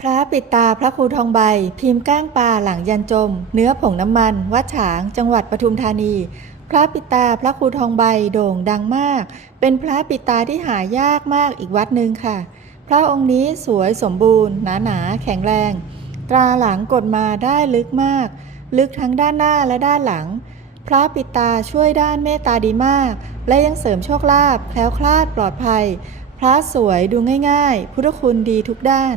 พระปิดตาพระครูทองใบ พิมพ์ก้างปลาหลังยันจม เนื้อผงน้ำมัน วัดฉาง จังหวัดปทุมธานี พระปิดตาพระครูทองใบโด่งดังมาก เป็นพระปิดตาที่หายากมากอีกวัดหนึ่งค่ะ พระองค์นี้สวยสมบูรณ์ หนาหนาแข็งแรง ตราหลังกดมาได้ลึกมาก ลึกทั้งด้านหน้าและด้านหลัง พระปิดตาช่วยด้านเมตตาดีมาก และยังเสริมโชคลาภแคล้วคลาดปลอดภัย พระสวยดูง่าย ๆ พุทธคุณดีทุกด้าน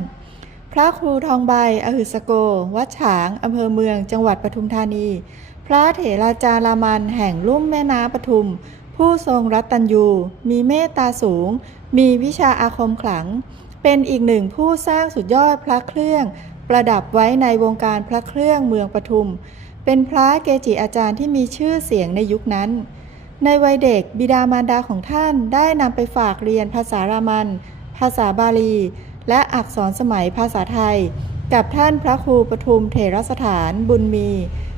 พระครูทองใบอหึสโก วัดฉางอำเภอเมือง จังหวัดปทุมธานี พระเถราจารามันแห่งลุ่มแม่น้ำปทุม ผู้ทรงรัตตัญญูมีเมตตาสูง มีวิชาอาคมขลัง เป็นอีกหนึ่งผู้สร้างสุดยอดพระเครื่อง ประดับไว้ในวงการพระเครื่องเมืองปทุม เป็นพระเกจิอาจารย์ที่มีชื่อเสียงในยุคนั้น ในวัยเด็กบิดามารดาของท่านได้นำไปฝากเรียนภาษารามัน ภาษาบาลี และอักษรสมัยภาษาไทย กับท่านพระครูปทุมเถรสถานบุญมี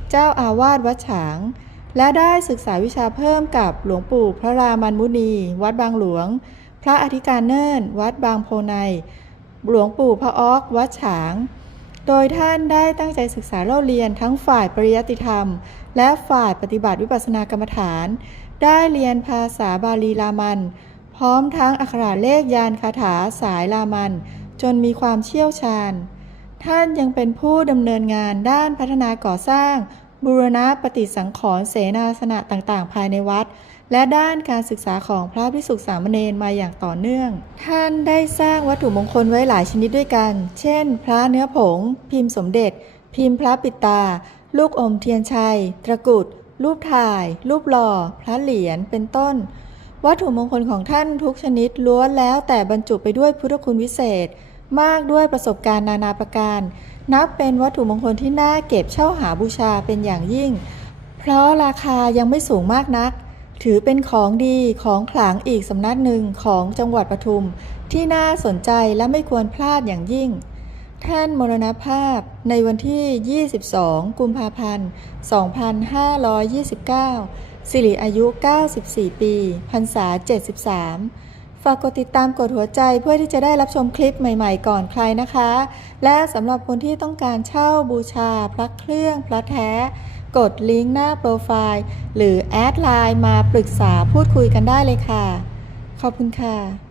เจ้าอาวาสวัดฉาง และได้ศึกษาวิชาเพิ่มกับหลวงปู่พระรามันมุนี วัดบางหลวง พระอธิการเนิ่น วัดบางโพใน หลวงปู่พระออกวัดฉาง โดยท่านได้ตั้งใจศึกษาเล่าเรียนทั้งฝ่ายปริยัติธรรม และฝ่ายปฏิบัติวิปัสสนากรรมฐาน ได้เรียนภาษาบาลีรามัน พร้อมทั้งอักขระเลขยานคาถาสายรามัน จนมีความเชี่ยวชาญ ท่านยังเป็นผู้ดำเนินงานด้านพัฒนาก่อสร้าง บูรณะปฏิสังขรณ์เสนาสนะต่างๆ ภายในวัด และด้านการศึกษาของพระภิกษุสามเณรมาอย่างต่อเนื่อง ท่านได้สร้างวัตถุมงคลไว้หลายชนิดด้วยกัน เช่น พระเนื้อผง พิมพ์สมเด็จ พิมพ์พระปิตา ลูกอมเทียนชัย ตะกุดรูปถ่าย รูปหล่อ พระเหรียญ เป็นต้น วัตถุมงคลของท่านทุกชนิดล้วนแล้วแต่บรรจุไปด้วยพุทธคุณวิเศษ มากด้วยประสบการณ์นานาประการ นับเป็นวัตถุมงคลที่น่าเก็บเช่าหาบูชาเป็นอย่างยิ่ง เพราะราคายังไม่สูงมากนัก ถือเป็นของดีของขลังอีกสำนักหนึ่งของจังหวัดปทุม ที่น่าสนใจและไม่ควรพลาดอย่างยิ่ง ท่านมรณภาพในวันที่ 22 กุมภาพันธ์ 2529 สิริอายุ 94 ปี พรรษา 73 ฝากกดติดตามกดหัวใจเพื่อที่จะได้รับชมคลิปใหม่ๆ ก่อนใครนะคะ และสำหรับคนที่ต้องการเช่าบูชาพระเครื่องพระแท้ กดลิงก์หน้าโปรไฟล์ หรือแอดไลน์มาปรึกษาพูดคุยกันได้เลยค่ะ ขอบคุณค่ะ